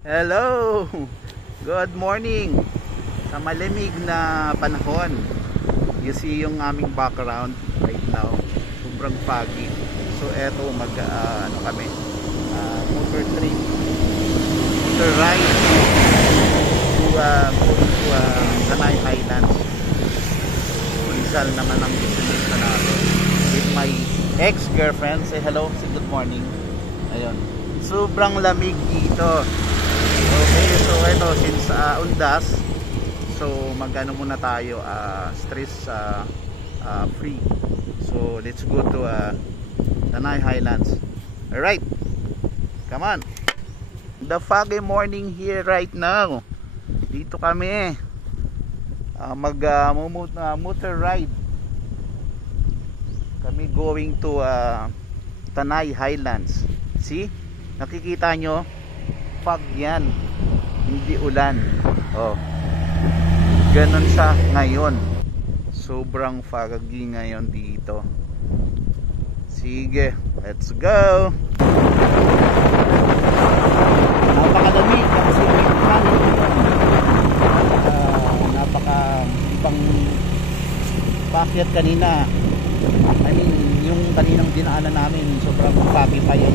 Hello! Good morning! Sa malamig na panahon, you see yung aming background right now, sobrang foggy. So eto kami, motor trip, motor ride to Tanay Highlands. Rizal naman ang business na natin with my ex-girlfriend. Say hello, say good morning. Ayun, sobrang lamig dito. Okay, so ito since undas, so magano muna tayo, stress free. So let's go to Tanay Highlands. Alright, come on. The foggy morning here right now. Dito kami motor ride. Kami going to Tanay Highlands. See? Nakikita nyo? Fog yan, hindi ulan. Oh, ganon siya ngayon. Sobrang foggy ngayon dito. Sige, let's go. Napakadami kasi napaka ibang pakyat kanina. I mean, yung kaninang dinaanan namin sobrang foggy pa yan.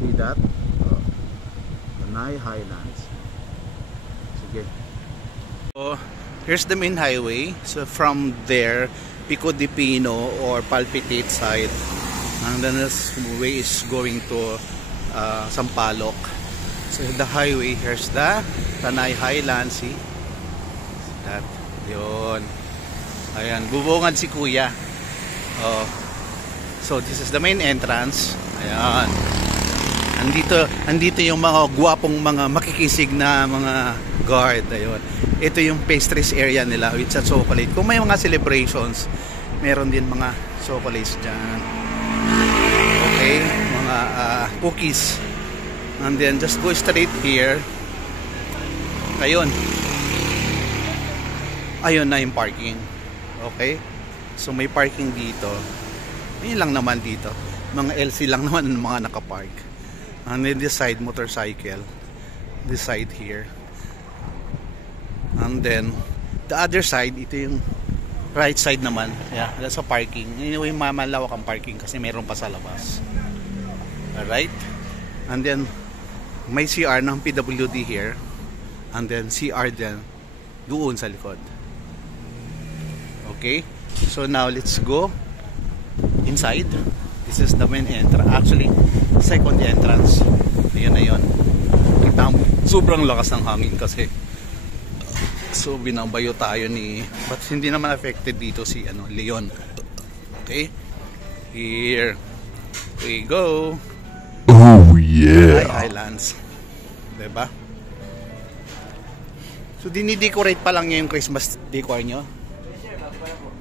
See that? Tanay Highlands. Sige. So, here's the main highway. So from there, Pico de Pino or Palpitate side. And then this way is going to Sampaloc. So the highway, here's the Tanay Highlands. See? That. Yun. Ayan. Bubungad si Kuya. Oh. So this is the main entrance. Ayan. Andito yung mga gwapong mga makikisig na mga guard. Ayun. Ito yung pastries area nila with sa chocolate. Kung may mga celebrations, meron din mga chocolates dyan. Okay, mga cookies. And then just go straight here. Ayun. Ayun na yung parking. Okay. So may parking dito. Ayun lang naman dito. Mga LC lang naman ang mga nakapark. And then this side, motorcycle. This side here. And then the other side, ito yung right side naman. Yeah, that's a parking. Anyway, mamalawak ang parking kasi meron pa sa labas. Alright. And then may CR ng PWD here. And then CR din doon sa likod. Okay. So now let's go inside. This is the main entrance. Actually, second entrance. Ayun na yun. Kita mo, sobrang lakas ng hangin kasi. So binabayo tayo but hindi naman affected dito si Leon. Okay. Here we go. Oh yeah. Highlands. Diba? So dinidecorate pa lang niya yung Christmas decor nyo.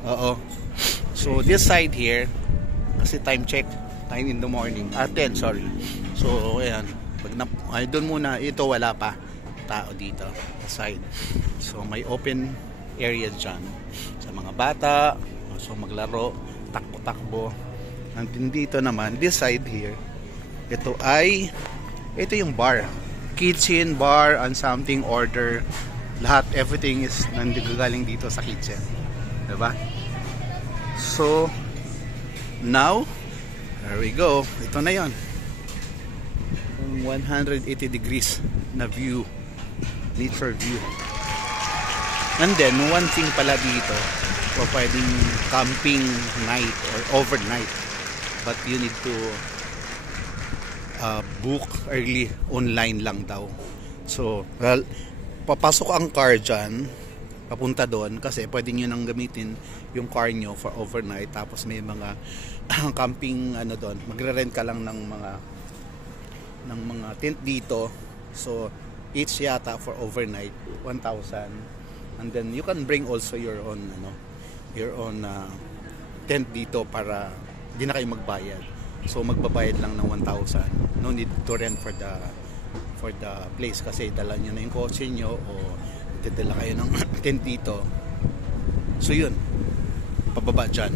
Oo. So this side here, kasi time check, 9 in the morning, 10 sorry. So ayan, doon muna, ito wala pa tao dito side. So may open area dyan sa mga bata, so maglaro, takbo-takbo. And dito naman, this side here, ito yung bar, kitchen, bar, and something order, lahat, everything is nandigaling dito sa kitchen, diba? So now, there we go. Ito na yon. 180 degrees na view. Nature view. And then, one thing pala dito, pwedeng camping night or overnight. But you need to book early, online lang daw. So, well, papasok ang car dyan, papunta doon, kasi pwede nyo nang gamitin yung car nyo for overnight. Tapos may mga camping doon, magre-rent ka lang ng mga tent dito. So each yata for overnight 1,000, and then you can bring also your own tent dito para di na kayo magbayad. So magbabayad lang ng 1,000. No need to rent for the place kasi dala nyo na yung kotse nyo o dala kayo ng tent dito. So yun, pababa dyan.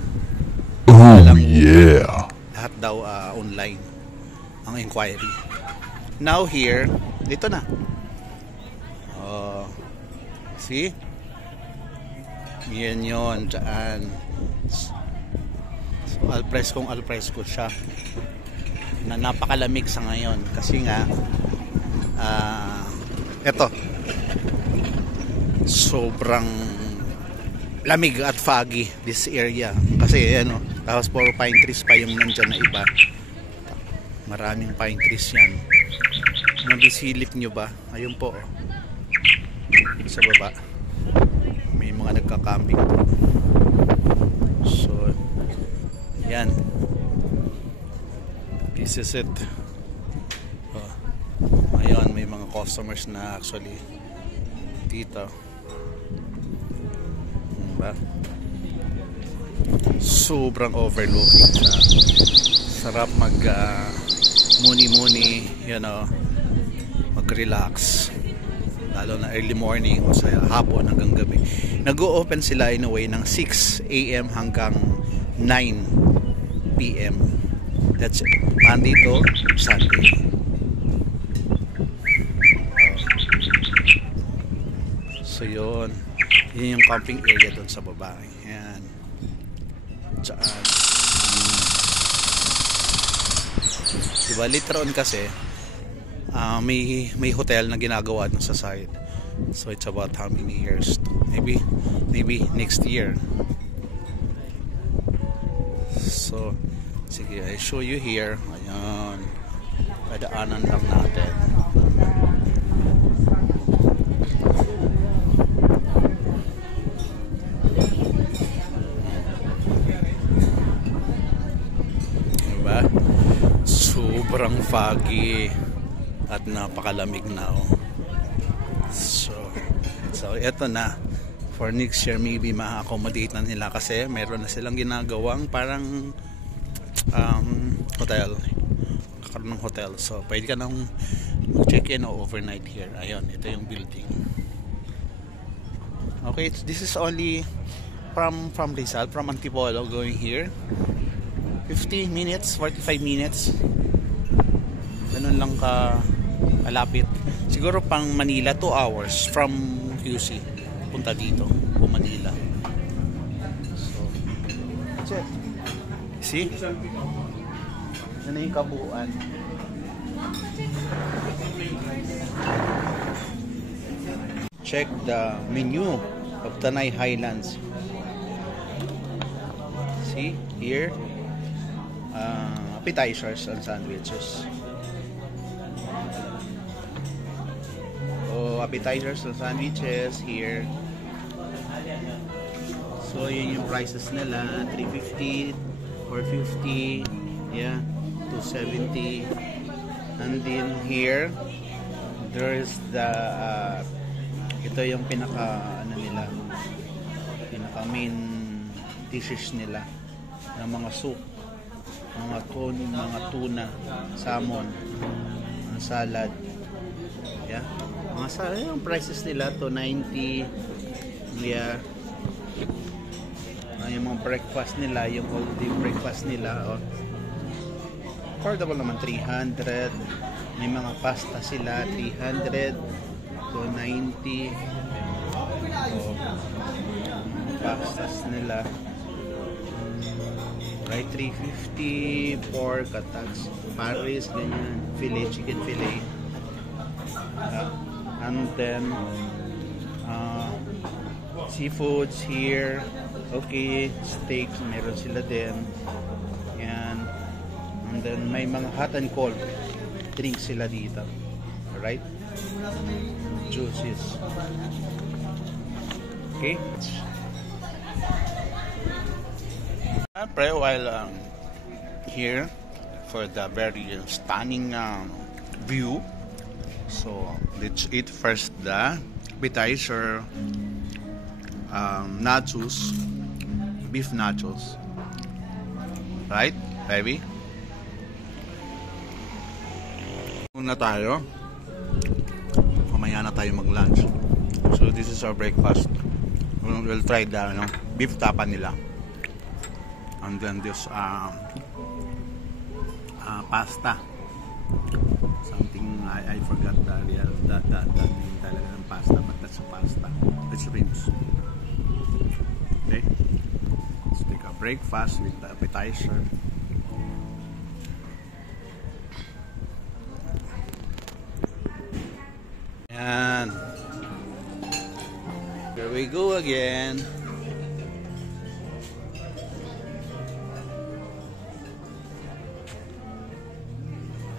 Oh yeah. Lahat daw online ang inquiry. now here, dito na. Oh, see? Yan yun, dyan. So, alfresco siya. Na napakalamig sa ngayon. Kasi nga, eto, sobrang lamig at foggy this area. Kasi, ano, tapos puro pine trees pa yung nandyan na iba. Maraming pine trees yan. Nabisilip nyo ba? Ayun po, oh. Sa baba may mga nagka-camping doon. So yan, this is it. Ngayon may mga customers na actually dito, diba? Sobrang overlooking na. Sarap mag muni-muni, you know, mag-relax, lalo na early morning o sa hapon hanggang gabi. Nag-o-open sila in a way ng 6 AM hanggang 9 PM. That's it. Monday to Sunday. So yun yung camping area doon sa baba. Yan. Tsaan. Diba later on kasi may hotel na ginagawa dun sa side. So it's about how many years? Maybe next year. So sige, I show you here. Ayan, padaanan lang natin. Diba? Sobrang foggy at napakalamig na, oh. So eto na, for next year maybe ma-accommodate na nila kasi meron na silang ginagawang parang hotel, kakaroon ng hotel. So pwede ka nang check-in o overnight here. Ayun, ito yung building. Okay, this is only from Rizal, from Antipolo going here. 50 minutes, 45 minutes. Ganun lang ka malapit. Siguro pang Manila 2 hours from QC punta dito po Manila. So check. See? Yan yung kabuuan. Check the menu of Tanay Highlands. See here, appetizers and sandwiches. Appetizers and sandwiches here. So yun yung prices nila, 350, 450, yeah, 270. And then here there is the ito yung pinaka main dishes nila ng mga soup, mga tuna, salmon, salad, yeah. Yung prices nila to 90, yeah. Yung mga breakfast nila, yung all day breakfast nila, oh, affordable naman, 300. May mga pasta sila, 300 to 90. Pastas nila, right, 350. Pork, attacks, Paris, ganyan, fillet, chicken fillet. And then seafoods here. Okay, steaks meron sila din. Yan. And then may mga hot and cold drinks sila dito. Alright? Juices. Okay? While here for the very stunning view. So let's eat first the appetizer, nachos, beef nachos, right, baby? Muna tayo, mamaya na tayo mag-lunch. So this is our breakfast. We'll try the beef tapa nila, and then this pasta, something I forgot the name talaga ng pasta, but that's a pasta. It's ribs. Okay? Let's take a breakfast with the appetizer. Yan. Here we go again.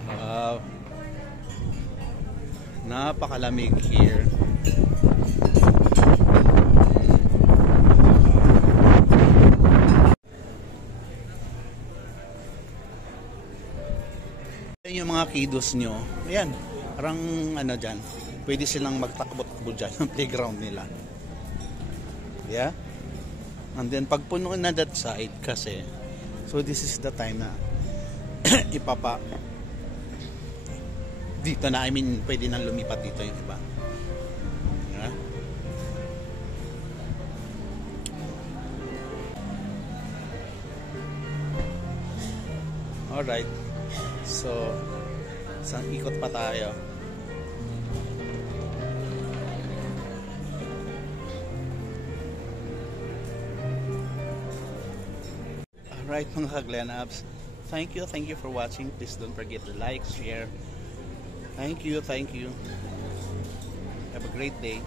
Wow. Napakalamig here. Yan yung mga kiddos nyo. Ayan. Parang ano dyan. Pwede silang magtakbo-takbo dyan yung playground nila. Yeah? And then pag puno na that side kasi, so this is the time na ipapa dito na, I mean, pwede nang lumipat dito yung iba. Yeah? Alright. So, isang ikot pa tayo. Alright mga ka-Glen Apps, thank you for watching. Please don't forget to like, share. Thank you. Have a great day.